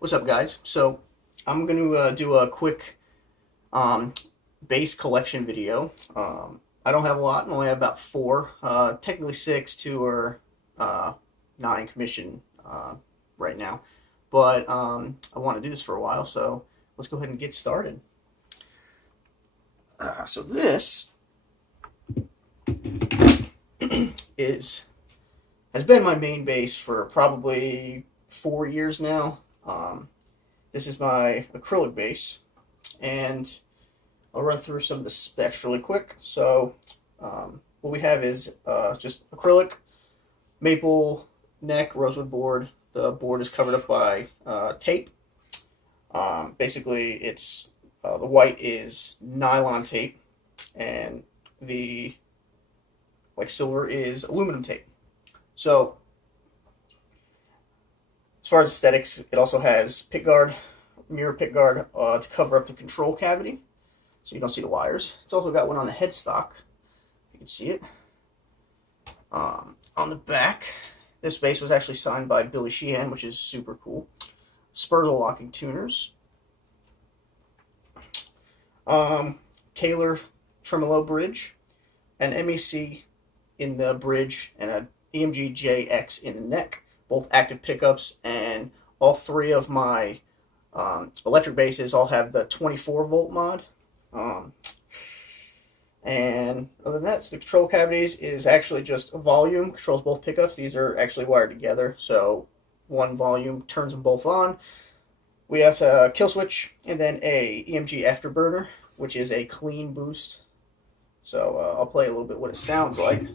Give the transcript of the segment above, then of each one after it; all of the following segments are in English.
What's up, guys? So I'm going to do a quick bass collection video. I don't have a lot. I only have about four. Technically six. Two are not in commission right now. But I want to do this for a while, so let's go ahead and get started. So this has been my main bass for probably 4 years now. This is my acrylic bass, and I'll run through some of the specs really quick. So what we have is just acrylic, maple neck, rosewood board. The board is covered up by tape. Basically, it's the white is nylon tape, and the silver is aluminum tape. So as far as aesthetics, it also has mirror pick guard to cover up the control cavity, so you don't see the wires. It's also got one on the headstock. You can see it. On the back, this bass was actually signed by Billy Sheehan, which is super cool. Spurtle locking tuners. Kaler tremolo bridge, an MEC in the bridge, and an EMG JX in the neck. Both active pickups, and all three of my electric basses all have the 24 volt mod. And other than that, so the control cavities is actually just a volume, controls both pickups. These are actually wired together, so one volume turns them both on. We have a kill switch, and then a EMG afterburner, which is a clean boost. So I'll play a little bit what it sounds like.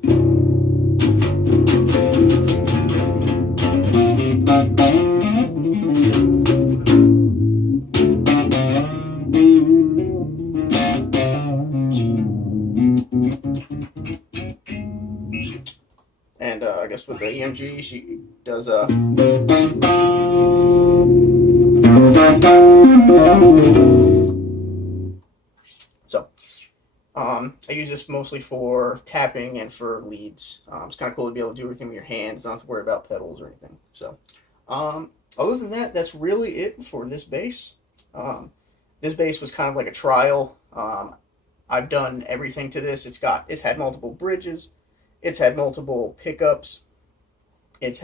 And I guess with the EMG, she does a... So, I use this mostly for tapping and for leads. It's kind of cool to be able to do everything with your hands, not have to worry about pedals or anything. So, other than that, that's really it for this bass. This bass was kind of like a trial. I've done everything to this. It's had multiple bridges. It's had multiple pickups. Its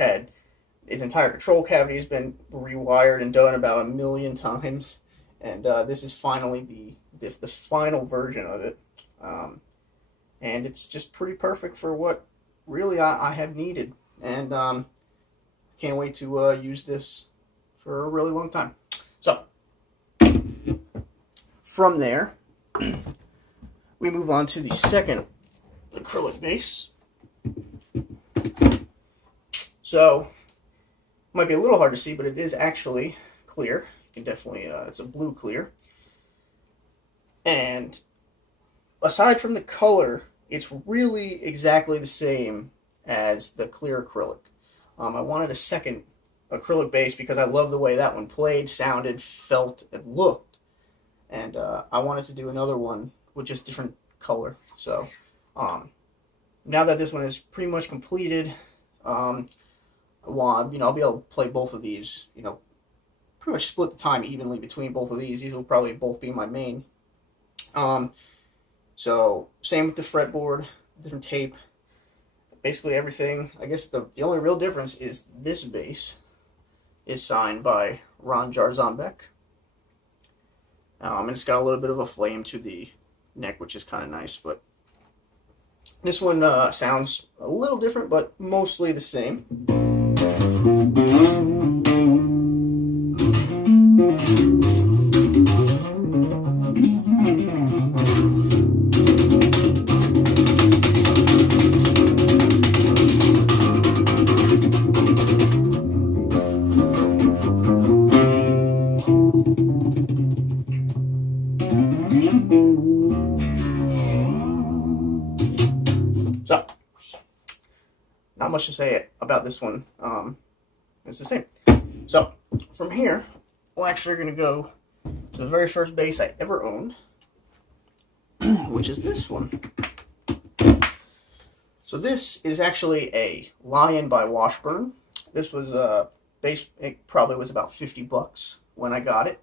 entire control cavity has been rewired and done about 1 million times. And this is finally the final version of it. And it's just pretty perfect for what really I have needed. And can't wait to use this for a really long time. So from there, we move on to the second acrylic bass. So, might be a little hard to see, but it is actually clear. You can definitely, it's a blue clear. And aside from the color, it's really exactly the same as the clear acrylic. I wanted a second acrylic bass because I love the way that one played, sounded, felt, and looked. And I wanted to do another one with just different color. So, now that this one is pretty much completed, I'll be able to play both of these, pretty much split the time evenly between both of these. These will probably both be my main. So same with the fretboard, different tape, basically everything. I guess the only real difference is this bass is signed by Ron Jarzombek. And it's got a little bit of a flame to the neck, which is kind of nice, but this one sounds a little different, but mostly the same. So, not much to say about this one. It's the same. So, from here, we're actually going to go to the very first bass I ever owned, which is this one. So this is actually a Lion by Washburn. This was bass, it probably was about $50 when I got it.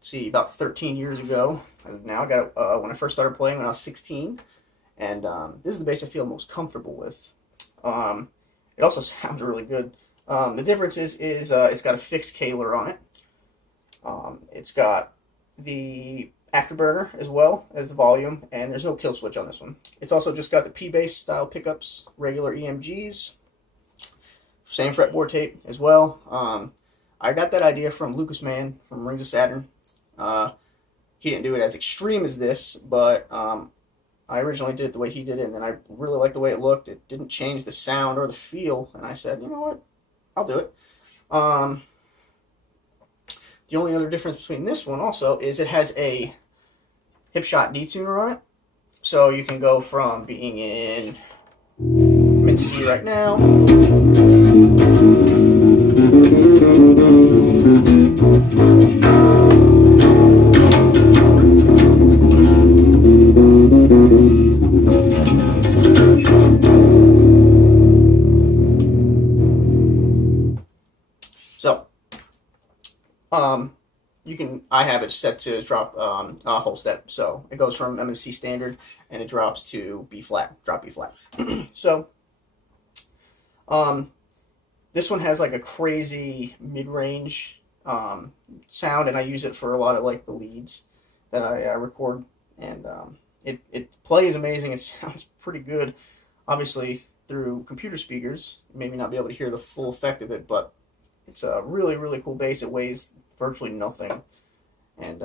See, about 13 years ago. Now I got it when I first started playing when I was 16, and this is the bass I feel most comfortable with. It also sounds really good. The difference is it's got a fixed Kaler on it. It's got the afterburner as well as the volume, and there's no kill switch on this one. It's also just got the P-bass style pickups, regular EMGs, same fretboard tape as well. I got that idea from Lucas Man from Rings of Saturn. He didn't do it as extreme as this, but I originally did it the way he did it, and then I really liked the way it looked. It didn't change the sound or the feel, and I said, you know what, I'll do it. The only other difference between this one also is it has a hipshot detuner on it, so you can go from being in mid C right now you can. I have it set to drop a whole step, so it goes from M&C standard and it drops to B flat, drop B flat. So, this one has like a crazy mid-range sound, and I use it for a lot of like the leads that I record, and it plays amazing. It sounds pretty good. Obviously, through computer speakers, you may not be able to hear the full effect of it, but it's a really, really cool bass. It weighs virtually nothing, and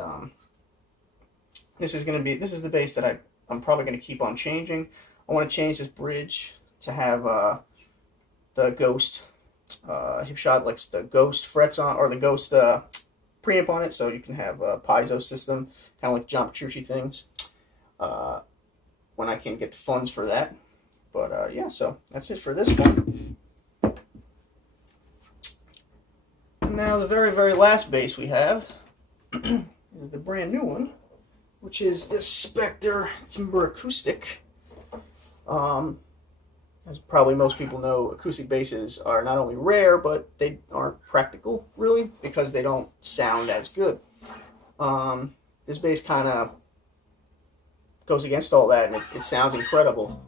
this is the bass that I'm probably going to keep on changing. I want to change this bridge to have the Ghost hipshot, like the Ghost frets on, or the Ghost preamp on it, so you can have a piezo system, kind of like John Petrucci things, when I can get the funds for that. But yeah, so that's it for this one. Now the very, very last bass we have is the brand new one, which is this Specter Timbre Acoustic. As probably most people know, acoustic basses are not only rare, but they aren't practical, really, because they don't sound as good. This bass kind of goes against all that, and it sounds incredible.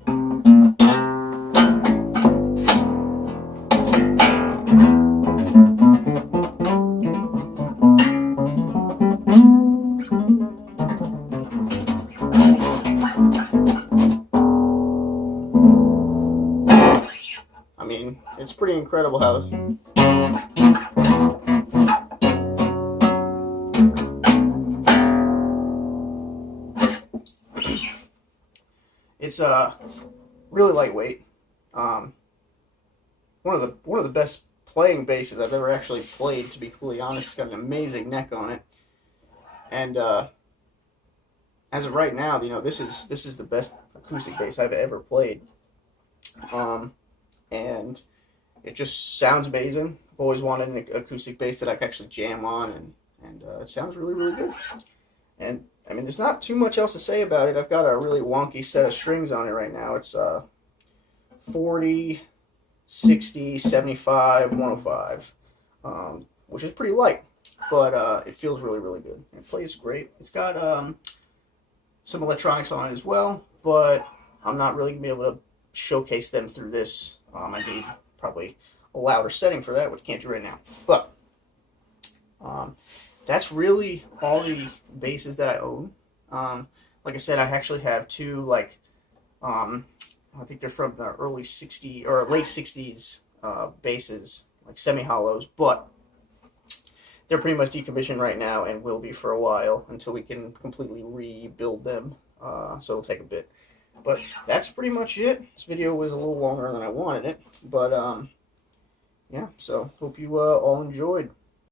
I mean, it's pretty incredible how it's really lightweight. One of the best playing basses I've ever actually played, to be completely honest. It's got an amazing neck on it, and as of right now, you know, this is the best acoustic bass I've ever played. And it just sounds amazing. I've always wanted an acoustic bass that I can actually jam on, and it sounds really, really good. And I mean, there's not too much else to say about it. I've got a really wonky set of strings on it right now. It's 40, 60, 75, 105, which is pretty light, but it feels really, really good. It plays great. It's got some electronics on it as well, but I'm not really going to be able to showcase them through this. I need probably a louder setting for that, which I can't do right now. But that's really all the basses that I own. Like I said, I actually have two, like, I think they're from the early 60s or late 60s basses, like semi-hollows, but they're pretty much decommissioned right now and will be for a while until we can completely rebuild them. So it'll take a bit. But that's pretty much it. This video was a little longer than I wanted it, but yeah, so hope you all enjoyed.